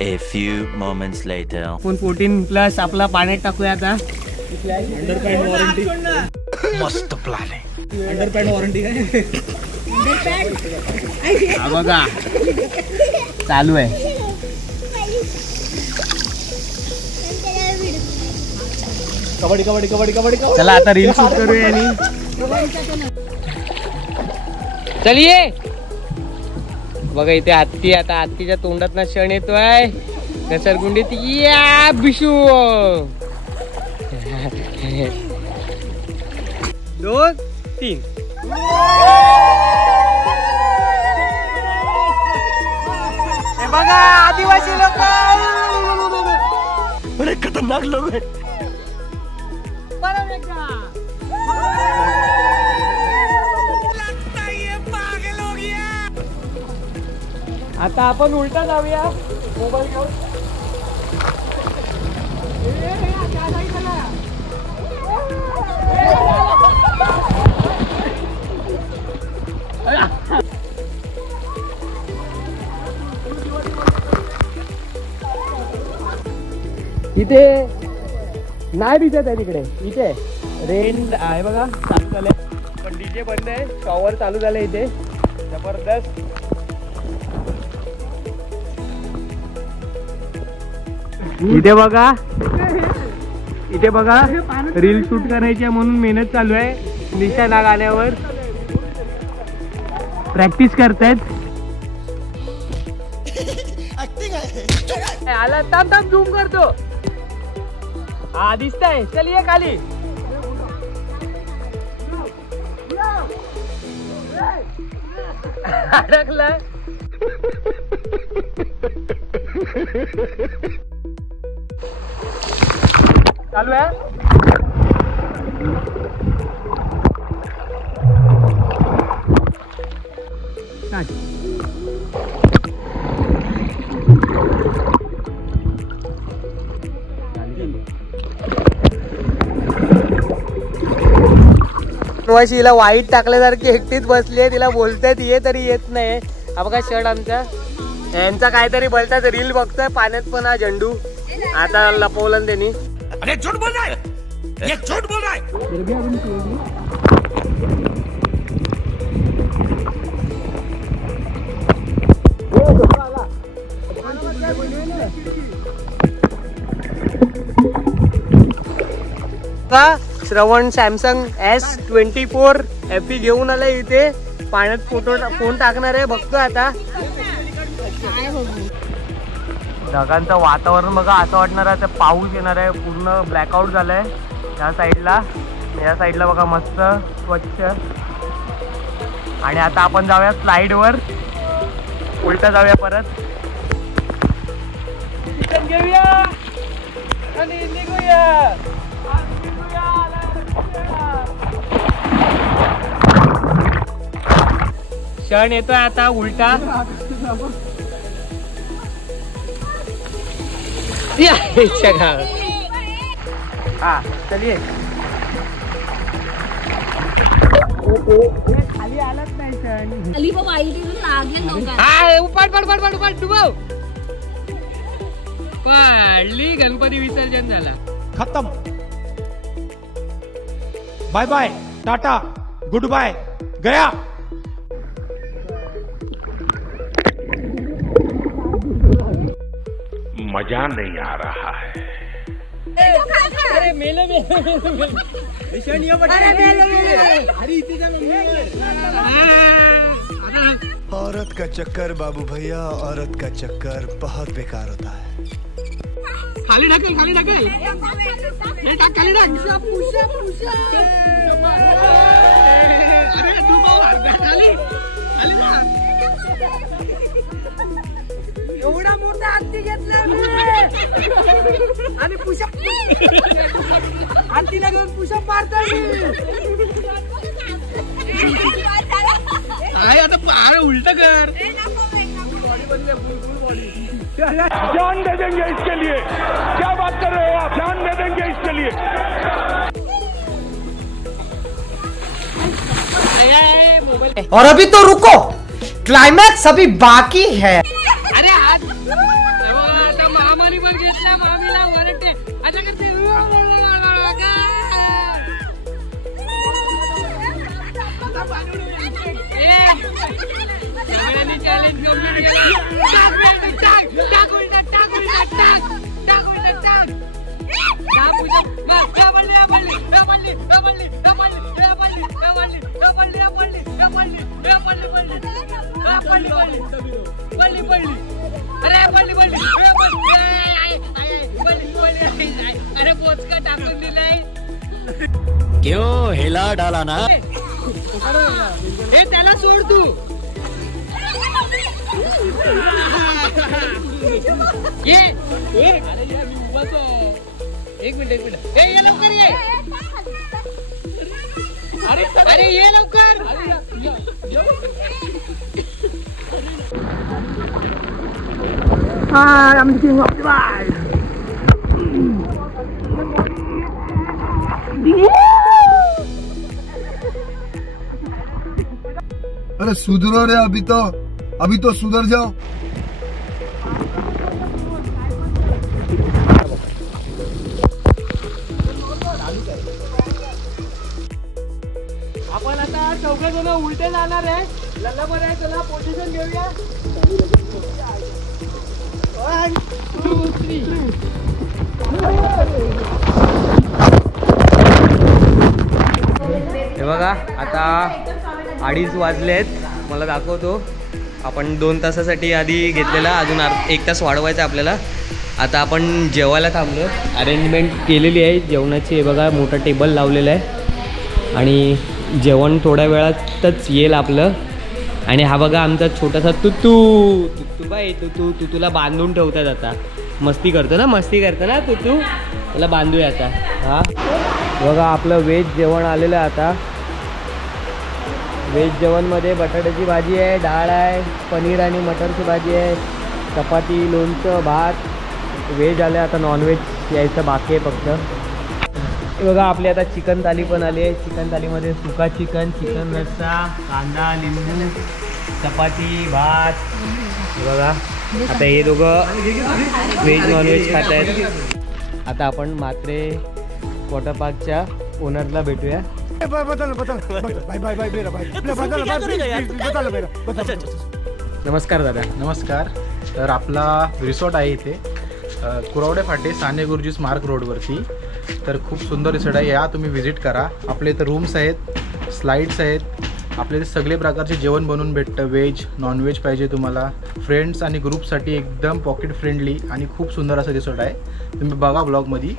A few moments later. Phone 14+ आपला पाण्यात टाकूया आता. अंडरपॅड वॉरंटी. मस्त प्लॅन आहे. अंडरपॅड वॉरंटी काय? हा बघा चालू आहे. कबड्डी कबड्डी कबड्डी कबड्डी. चला आता रील शूट करूया आणि चलिये. बघा इथे हत्ती. आता हत्तीच्या तोंडात ना क्षण येतोय. घसरगुंडीत या बिशू. 2 3. हे बघा आदिवासी लोक. अरे खतरनाक लोक आहे. आता आपण उलटा जाऊया. मोबाईल घेऊन. इथे नाही दिसत आहे. तिकडे इथे रेन आहे बघा चालू झालंय. पण डीजे बंद आहे. शॉवर चालू झालंय इथे जबरदस्त. इथे बघा रील शूट करायची म्हणून मेहनत चालू आहे. निशा नाग आल्यावर प्रॅक्टिस करतायत. आला थांब थांब झूम करतो. हा दिसतंय. चलिये खाली. अडकलाय. चालू आहे. हिला वाईट टाकल्यासारखी एकटीच बसली आहे. तिला बोलतायत ये तरी येत नाही. हा बघा शर्ट आमचा. यांचा काहीतरी बोलतात. रील बघतोय पाण्यात पण हा झेंडू. आता लपवलं त्यांनी. अरे झूठ बोल रहा है. ये झूठ बोल रहा है. श्रवण सॅमसंग S24 FE घेऊन आलाय. इथे पाण्यात फोन टाकणार आहे. बघतोय आता. ढगांचं वातावरण बघा. असं वाटणार आहे पाऊस येणार आहे. पूर्ण ब्लॅकआउट झालंय या साईडला. या साईडला बघा मस्त स्वच्छ. आणि आता आपण जाऊया स्लाइडवर. उलटा जाऊया परत. घेऊया आणि निघूया. क्षण येतोय आता उलटा. हा चलिए. खाली आलाच नाही क्षण. पडली. गणपती विसर्जन झाला. खत्म. Bye bye tata good bye गया. मजा नहीं आ रहा है. अरे मेले औरत का चक्कर बाबू भैया, औरत का चक्कर बहुत बेकार होता है. खाली ढकल. खाली ढकल. खाली ढक. एवढा मोठा हत्ती घेतला आणि पुशअप. हत्तीला घेऊन पुशअप मारतोय. आता उलट कर. जान दे देंगे इसके लिए. क्या बात कर रहे हो आप. जान दे देंगे इसके लिए. और अभी तो रुको, क्लाइमैक्स अभी बाकी है. अरे हाथ चॅलेंज घेऊन अरे पोचका टाकून दिलाय क्यों हिला डाला ना? हे त्याला सोड तू ये अरे यार मी उभाच आहे. एक मिनिट हे ये लवकर ये. अरे ये लवकर. Hi, I'm the king of life. अरे सुधरो रे, अभी तो सुधर जाओ. आपण आता 4 जण उलटे जाणार आहे. लल्ला बरं आहे, चला पोझिशन घेऊया. 1 2 3. हे बघा आता 2:30 वाजलेत. मला दाखवतो. आपण 2 तासासाठी आधी घेतलेला, अजून 1 तास वाढवायचा आपल्याला. आता आपण जेवायला थांबलो. अरेंजमेंट केलेली आहे जेवणाची. हे बघा मोठा टेबल लावलेला आहे आणि जेवण थोड्या वेळातच येईल आपलं. आणि हा बघा आमचा छोटासा तुतू बाई. तुतूला बांधून ठेवतात आता. मस्ती करतो ना तुतू. त्याला बांधूया आता. हा बघा आपलं व्हेज जेवण आलेलं आहे आता. व्हेज जेवणमध्ये बटाट्याची भाजी आहे, डाळ आहे, पनीर आणि मटरची भाजी आहे, चपाती, लोणचं, भात. व्हेज आलं. आता नॉनव्हेज यायचं बाकी आहे फक्त. हे बघा आपली आता चिकन थाली पण आली आहे. चिकन थालीमध्ये सुका चिकन, चिकन रस्सा, कांदा, लिंबू, चपाती, भात. हे बघा आता हे दोघं व्हेज नॉनव्हेज खात आहेत. आता आपण मात्रे वॉटर पार्कच्या ओनरला भेटूया. नमस्कार दादा. नमस्कार. तर आपला रिसॉर्ट आहे इथे कुरावडे फाटे साने गुरुजी स्मारक रोडवरती. तर खूप सुंदर रिसॉर्ट आहे. या तुम्ही व्हिजिट करा. आपले इथं रूम्स आहेत, स्लाईड्स आहेत. आपल्या इथे सगळे प्रकारचे जेवण बनवून भेटतं. व्हेज नॉनव्हेज पाहिजे तुम्हाला. फ्रेंड्स आणि ग्रुपसाठी एकदम पॉकेट फ्रेंडली आणि खूप सुंदर असं रिसॉर्ट आहे. तुम्ही बघा ब्लॉगमध्ये.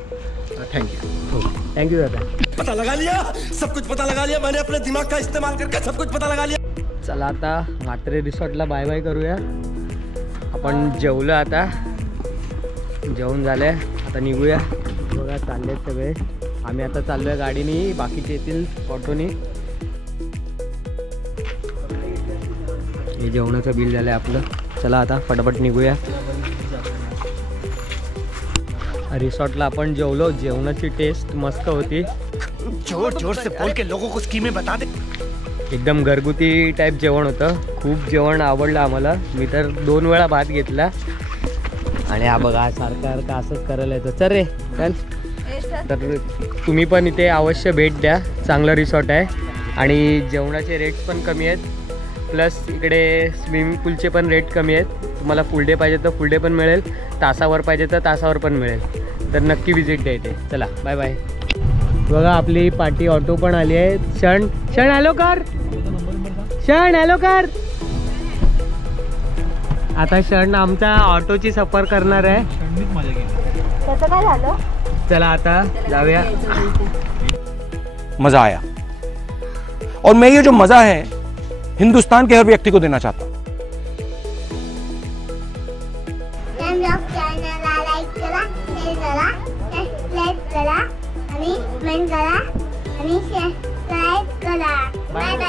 थँक्यू दादा. पता लगा लिया, सब कुछ पता लगा लिया मैंने अपने दिमाग का इस्तेमाल करके सब कुछ पता लगा लिया. चला आता म्हात्रे रिसॉर्टला बाय बाय करूया. आपण जेवलं आता. जेवण झालं आता निघूया. बघा चालले सगळे. आम्ही आता चाललो आहे गाडीने, बाकीचे येतील ऑटोनी. हे जेवणाचं बिल झालं आहे आपलं. चला आता फटाफट निघूया. रिसॉर्टला आपण जेवलो. जेवणाची टेस्ट मस्त होती. जोर से बोल के लोगों को स्कीमें बता दे. एकदम घरगुती टाईप जेवण होतं. खूप जेवण आवडलं आम्हाला. मी तर 2 वेळा भात घेतला. आणि हा बघा सारखं असंच करायला येतं. चल रे चल. तर तुम्ही पण इथे अवश्य भेट द्या. चांगलं रिसॉर्ट आहे आणि जेवणाचे रेट्स पण कमी आहेत. प्लस इकडे स्विमिंग पूलचे पण रेट कमी आहेत. तुम्हाला फुल डे पाहिजे तर फुल डे पण मिळेल, तासावर पाहिजे तर तासावर पण मिळेल. तर नक्की विजिट द्या इथे. चला बाय बाय. बघा आपली पार्टी ऑटो पण आली आहे. क्षण हॅलो कर. क्षण हॅलो कर. आता क्षण आमचा ऑटोची सफर करणार आहे. त्याचं काय झालं? चला आता जाऊया. मजा आया और मैं ये जो मजा है हिंदुस्तान के हर व्यक्ति को देना चाहता हूँ. चॅनलला लाईक करा, शेअर करा, सबस्क्राईब करा आणि कमेंट करा आणि सबस्क्राईब करा. Bye bye.